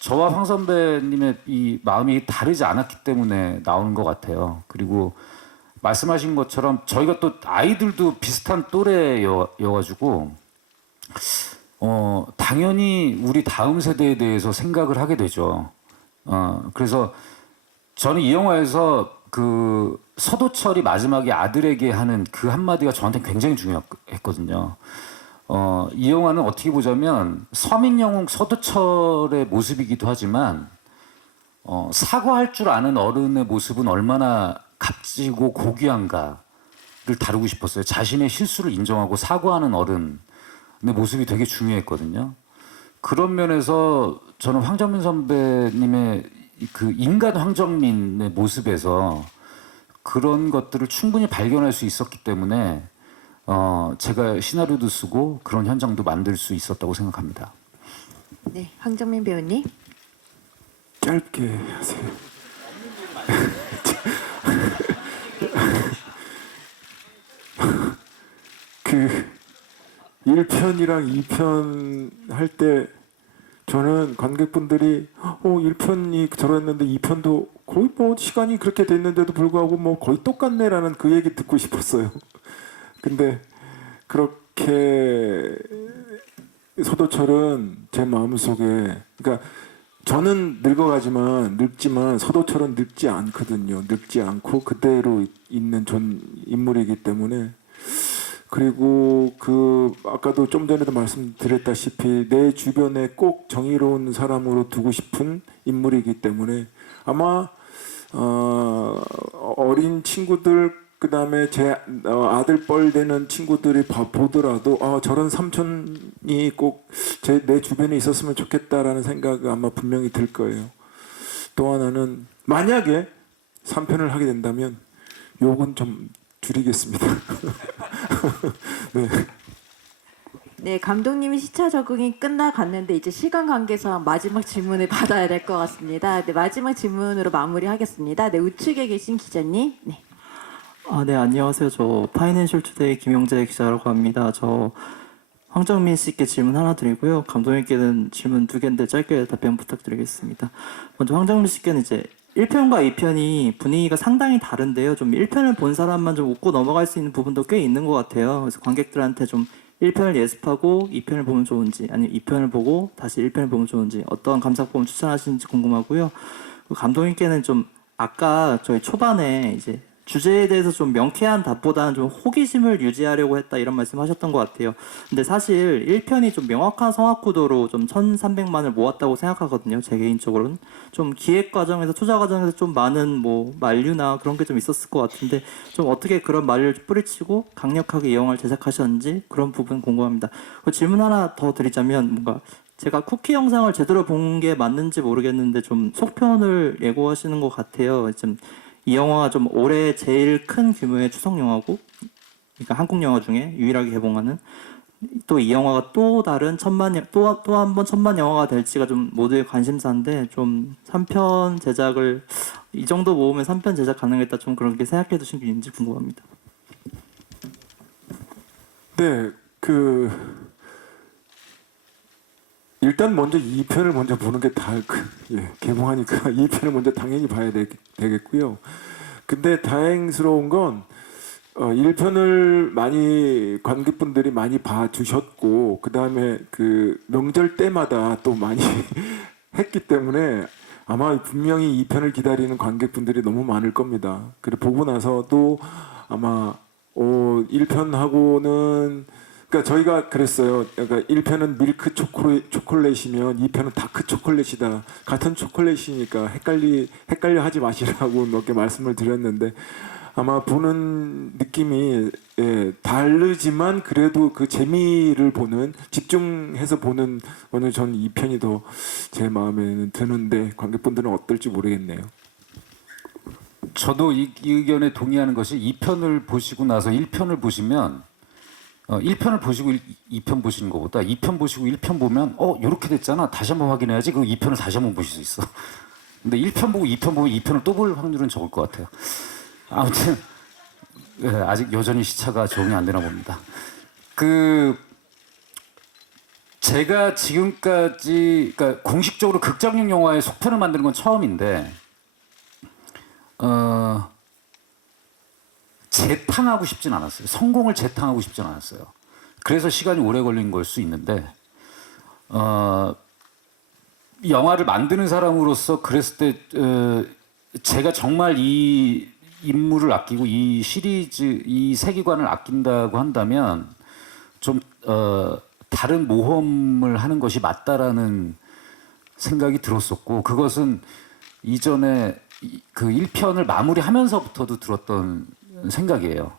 저와 황 선배님의 이 마음이 다르지 않았기 때문에 나오는 것 같아요. 그리고 말씀하신 것처럼 저희가 또 아이들도 비슷한 또래여가지고 당연히 우리 다음 세대에 대해서 생각을 하게 되죠. 그래서 저는 이 영화에서 그 서도철이 마지막에 아들에게 하는 그 한마디가 저한테 굉장히 중요했거든요. 이 영화는 어떻게 보자면 서민영웅 서도철의 모습이기도 하지만 사과할 줄 아는 어른의 모습은 얼마나 값지고 고귀한가를 다루고 싶었어요. 자신의 실수를 인정하고 사과하는 어른의 모습이 되게 중요했거든요. 그런 면에서 저는 황정민 선배님의 그 인간 황정민의 모습에서 그런 것들을 충분히 발견할 수 있었기 때문에 제가 시나리오도 쓰고 그런 현장도 만들 수 있었다고 생각합니다. 네, 황정민 배우님. 짧게 하세요. 그 1편이랑 2편 할 때 저는 관객분들이 1편이 저랬는데 2편도 거의 뭐 시간이 그렇게 됐는데도 불구하고 뭐 거의 똑같네라는 그 얘기 듣고 싶었어요. 근데 그렇게 서도철은 제 마음속에, 그러니까 저는 늙지만 서도철은 늙지 않거든요. 늙지 않고 그대로 있는 인물이기 때문에. 그리고 아까도 좀 전에도 말씀드렸다시피 내 주변에 꼭 정의로운 사람으로 두고 싶은 인물이기 때문에 아마 어린 친구들, 그다음에 제 아들 뻘 되는 친구들이 보더라도 저런 삼촌이 꼭 내 주변에 있었으면 좋겠다라는 생각이 아마 분명히 들 거예요. 또 하나는 만약에 3편을 하게 된다면 욕은 좀 줄이겠습니다. 네. 네, 감독님이 시차 적응이 끝나갔는데 이제 시간 관계상 마지막 질문을 받아야 될 것 같습니다. 네, 마지막 질문으로 마무리하겠습니다. 네, 우측에 계신 기자님. 네. 네, 안녕하세요. 저 파이낸셜 투데이 김영재 기자라고 합니다. 저 황정민 씨께 질문 하나 드리고요. 감독님께는 질문 2개인데 짧게 답변 부탁드리겠습니다. 먼저 황정민 씨께는 이제 1편과 2편이 분위기가 상당히 다른데요. 좀 1편을 본 사람만 좀 웃고 넘어갈 수 있는 부분도 꽤 있는 것 같아요. 그래서 관객들한테 좀 1편을 예습하고 2편을 보면 좋은지, 아니면 2편을 보고 다시 1편을 보면 좋은지, 어떤 감상법을 추천하시는지 궁금하고요. 감독님께는 좀 아까 저희 초반에 이제 주제에 대해서 좀 명쾌한 답보다는 좀 호기심을 유지하려고 했다 이런 말씀하셨던 것 같아요. 근데 사실 1편이 좀 명확한 성악 구도로 좀 1,300만을 모았다고 생각하거든요. 제 개인적으로는 좀 기획 과정에서 투자 과정에서 좀 많은 뭐 만류나 그런 게 좀 있었을 것 같은데 좀 어떻게 그런 만류를 뿌리치고 강력하게 이 영화를 제작하셨는지 그런 부분 궁금합니다. 그 질문 하나 더 드리자면 뭔가 제가 쿠키 영상을 제대로 본 게 맞는지 모르겠는데 좀 속편을 예고하시는 것 같아요. 좀 이 영화가 좀 올해 제일 큰 규모의 추석 영화고, 그러니까 한국 영화 중에 유일하게 개봉하는 또 이 영화가 또 다른 또 한 번 천만 영화가 될지가 좀 모두의 관심사인데 좀 3편 제작을 이 정도 모으면 3편 제작 가능했다 좀 그렇게 생각해 두신 게 있는지 궁금합니다. 네, 일단 먼저 2편을 먼저 보는 게 개봉하니까 2편을 먼저 당연히 봐야 되겠고요. 근데 다행스러운 건 1편을 많이 관객분들이 많이 봐주셨고 그 다음에 그 명절 때마다 또 많이 했기 때문에 아마 분명히 2편을 기다리는 관객분들이 너무 많을 겁니다. 그리고 보고 나서도 아마 1편하고는 그러니까 저희가 그랬어요. 그러니까 1편은 밀크 초콜릿이면 2편은 다크 초콜릿이다. 같은 초콜릿이니까 헷갈려 하지 마시라고 몇 개 말씀을 드렸는데 아마 보는 느낌이 다르지만 그래도 그 재미를 보는 집중해서 보는 거는 저는 2편이 더 제 마음에는 드는데 관객분들은 어떨지 모르겠네요. 저도 이 의견에 동의하는 것이 2편을 보시고 나서 1편을 보시면 1편을 보시고 2편 보시는 것보다 2편 보시고 1편 보면 요렇게 됐잖아. 다시 한번 확인해야지. 그 2편을 다시 한번 보실 수 있어. 근데 1편 보고 2편 보면 2편을 또 볼 확률은 적을 것 같아요. 아무튼 아직 여전히 시차가 적응이 안 되나 봅니다. 제가 지금까지 그러니까 공식적으로 극장용 영화의 속편을 만드는 건 처음인데 재탕하고 싶진 않았어요. 성공을 재탕하고 싶진 않았어요. 그래서 시간이 오래 걸린 걸 수 있는데 영화를 만드는 사람으로서 그랬을 때 제가 정말 이 인물을 아끼고 이 시리즈, 이 세계관을 아낀다고 한다면 좀 다른 모험을 하는 것이 맞다라는 생각이 들었었고 그것은 이전에 그 1편을 마무리하면서부터도 들었던 생각이에요.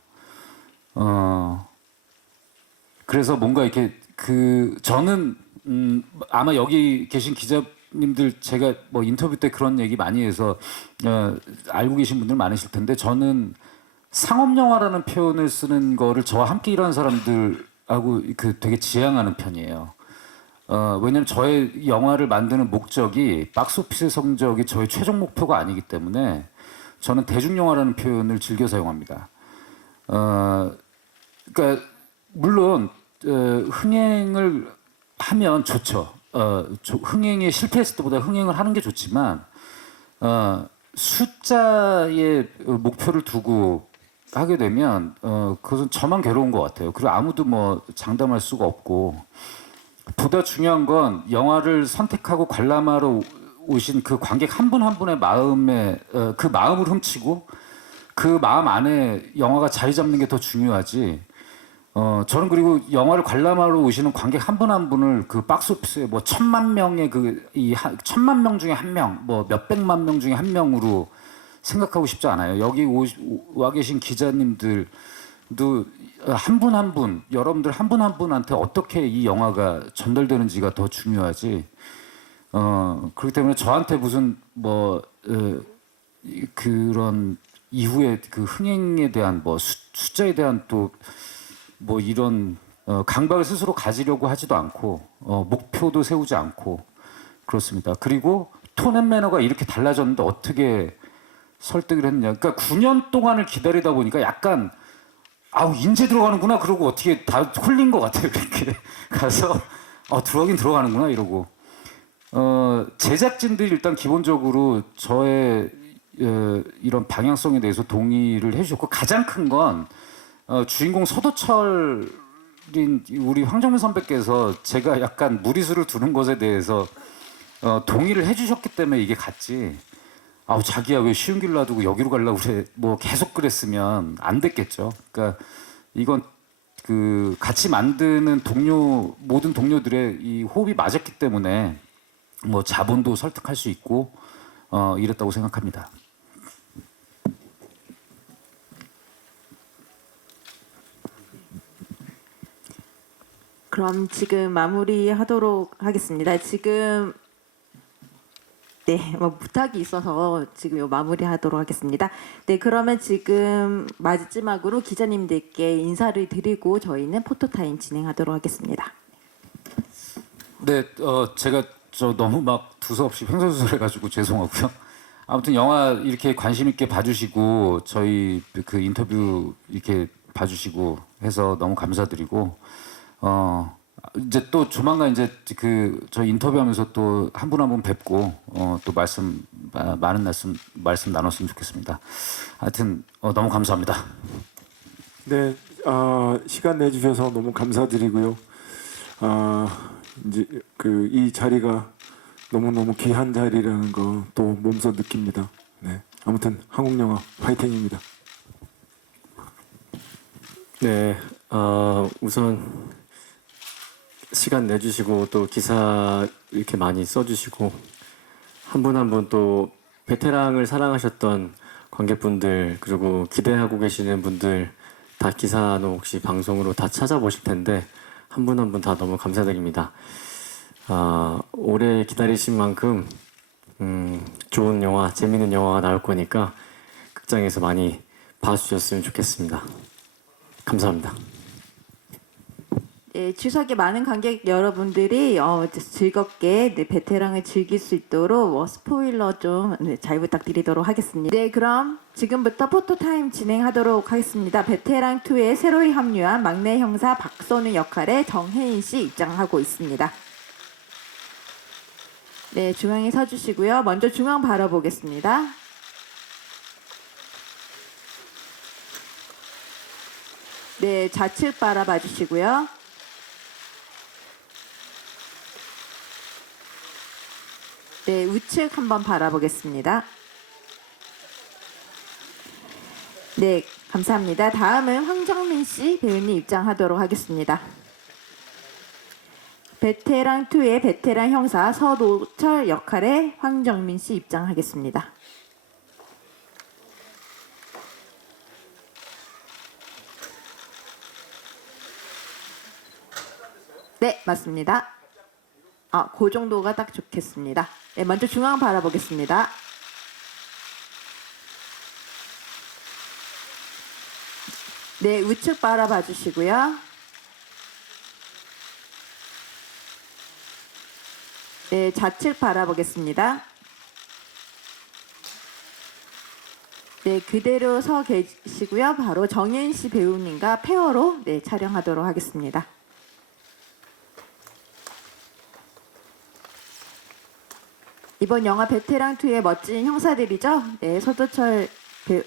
그래서 뭔가 이렇게 저는 아마 여기 계신 기자님들 제가 뭐 인터뷰 때 그런 얘기 많이 해서 알고 계신 분들 많으실 텐데 저는 상업 영화라는 표현을 쓰는 거를 저와 함께 일하는 사람들하고 되게 지향하는 편이에요. 왜냐면 저의 영화를 만드는 목적이 박스오피스의 성적이 저의 최종 목표가 아니기 때문에 저는 대중영화라는 표현을 즐겨 사용합니다. 그러니까 물론 흥행을 하면 좋죠. 흥행에 실패했을 때보다 흥행을 하는 게 좋지만 숫자의 목표를 두고 하게 되면 그것은 저만 괴로운 것 같아요. 그리고 아무도 뭐 장담할 수가 없고 보다 중요한 건 영화를 선택하고 관람하러 오신 그 관객 한 분 한 분의 마음에 그 마음을 훔치고 그 마음 안에 영화가 자리 잡는 게 더 중요하지. 저는 그리고 영화를 관람하러 오시는 관객 한 분 한 분을 그 박스오피스에 뭐 1,000만 명의 1,000만 명 중에 한 명, 뭐 몇백만 명 중에 한 명으로 생각하고 싶지 않아요. 여기 와 계신 기자님들도 한 분 한 분, 여러분들 한 분 한 분한테 어떻게 이 영화가 전달되는지가 더 중요하지. 그렇기 때문에 저한테 무슨 그런 이후에 그 흥행에 대한 숫자에 대한 또 이런 강박을 스스로 가지려고 하지도 않고 목표도 세우지 않고 그렇습니다. 그리고 톤 앤 매너가 이렇게 달라졌는데 어떻게 설득을 했냐. 그러니까 9년 동안을 기다리다 보니까 약간 인제 들어가는구나 그러고 어떻게 다 홀린 것 같아요. 이렇게 가서 들어가긴 들어가는구나 이러고 제작진들이 일단 기본적으로 저의 이런 방향성에 대해서 동의를 해주셨고 가장 큰 건 주인공 서도철인 우리 황정민 선배께서 제가 약간 무리수를 두는 것에 대해서 동의를 해주셨기 때문에 이게 갔지. 아우 자기야 왜 쉬운 길 놔두고 여기로 가려고 그래 뭐 계속 그랬으면 안 됐겠죠. 그러니까 이건 그 같이 만드는 동료 모든 동료들의 이 호흡이 맞았기 때문에 뭐 자본도 설득할 수 있고 이랬다고 생각합니다. 그럼 지금 마무리하도록 하겠습니다. 지금 네, 뭐 부탁이 있어서 지금 요 마무리하도록 하겠습니다. 네, 그러면 지금 마지막으로 기자님들께 인사를 드리고 저희는 포토타임 진행하도록 하겠습니다. 네, 제가 저 너무 막 두서없이 횡설수설해가지고 죄송하고요. 아무튼 영화 이렇게 관심 있게 봐주시고 저희 그 인터뷰 이렇게 봐주시고 해서 너무 감사드리고 이제 또 조만간 이제 그 저희 인터뷰하면서 또 한 분 한 분 뵙고 또 많은 말씀 나눴으면 좋겠습니다. 하여튼 너무 감사합니다. 네, 시간 내주셔서 너무 감사드리고요. 이제 그 이 자리가 너무 귀한 자리라는 거 또 몸소 느낍니다. 네, 아무튼 한국 영화 화이팅입니다. 네, 우선 시간 내주시고 또 기사 이렇게 많이 써주시고 한 분 한 분 또 베테랑을 사랑하셨던 관객분들 그리고 기대하고 계시는 분들 다 기사는 혹시 방송으로 다 찾아보실 텐데 한 분 한 분 다 너무 감사드립니다. 오래 기다리신 만큼 좋은 영화, 재밌는 영화가 나올 거니까 극장에서 많이 봐주셨으면 좋겠습니다. 감사합니다. 네, 추석에 많은 관객 여러분들이 즐겁게 베테랑을 즐길 수 있도록 스포일러 좀 잘 부탁드리도록 하겠습니다. 네, 그럼 지금부터 포토타임 진행하도록 하겠습니다. 베테랑 2에 새로이 합류한 막내 형사 박선우 역할의 정혜인 씨 입장하고 있습니다. 네, 중앙에 서주시고요. 먼저 중앙 바라보겠습니다. 네, 좌측 바라봐 주시고요. 네, 우측 한번 바라보겠습니다. 네, 감사합니다. 다음은 황정민 씨 배우님 입장하도록 하겠습니다. 베테랑 2의 베테랑 형사 서노철 역할의 황정민 씨 입장하겠습니다. 네, 맞습니다. 그 정도가 딱 좋겠습니다. 네, 먼저 중앙 바라보겠습니다. 네, 우측 바라봐 주시고요. 네, 좌측 바라보겠습니다. 네, 그대로 서 계시고요. 바로 정혜인 씨 배우님과 페어로 촬영하도록 하겠습니다. 이번 영화 베테랑 2의 멋진 형사들이죠. 네, 서도철 배우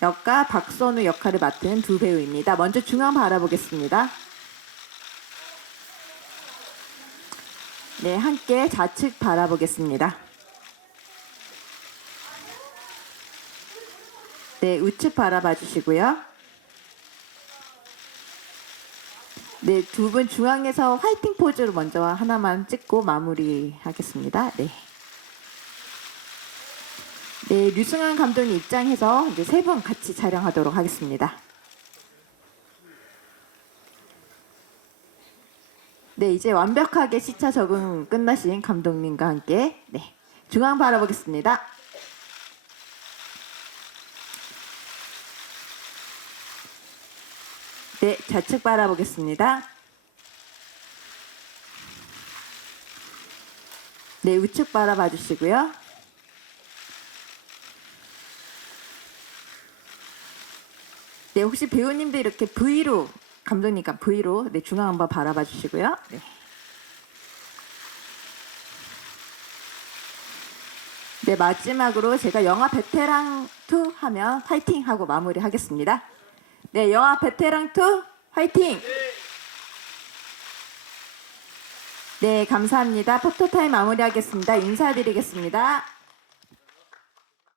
역과 박선우 역할을 맡은 두 배우입니다. 먼저 중앙 바라보겠습니다. 네, 함께 좌측 바라보겠습니다. 네, 우측 바라봐 주시고요. 네, 두 분 중앙에서 화이팅 포즈로 먼저 하나만 찍고 마무리하겠습니다. 네. 네, 류승환 감독님 입장해서 이제 세 분 같이 촬영하도록 하겠습니다. 네, 이제 완벽하게 시차 적응 끝나신 감독님과 함께 중앙 바라보겠습니다. 네, 좌측 바라보겠습니다. 네, 우측 바라봐 주시고요. 네, 혹시 배우님들 이렇게 V로 감독님과 V로 중앙 한번 바라봐 주시고요. 네. 네, 마지막으로 제가 영화 베테랑 2 하면 화이팅 하고 마무리하겠습니다. 네, 영화 베테랑 2 화이팅! 네, 감사합니다. 포토타임 마무리하겠습니다. 인사드리겠습니다.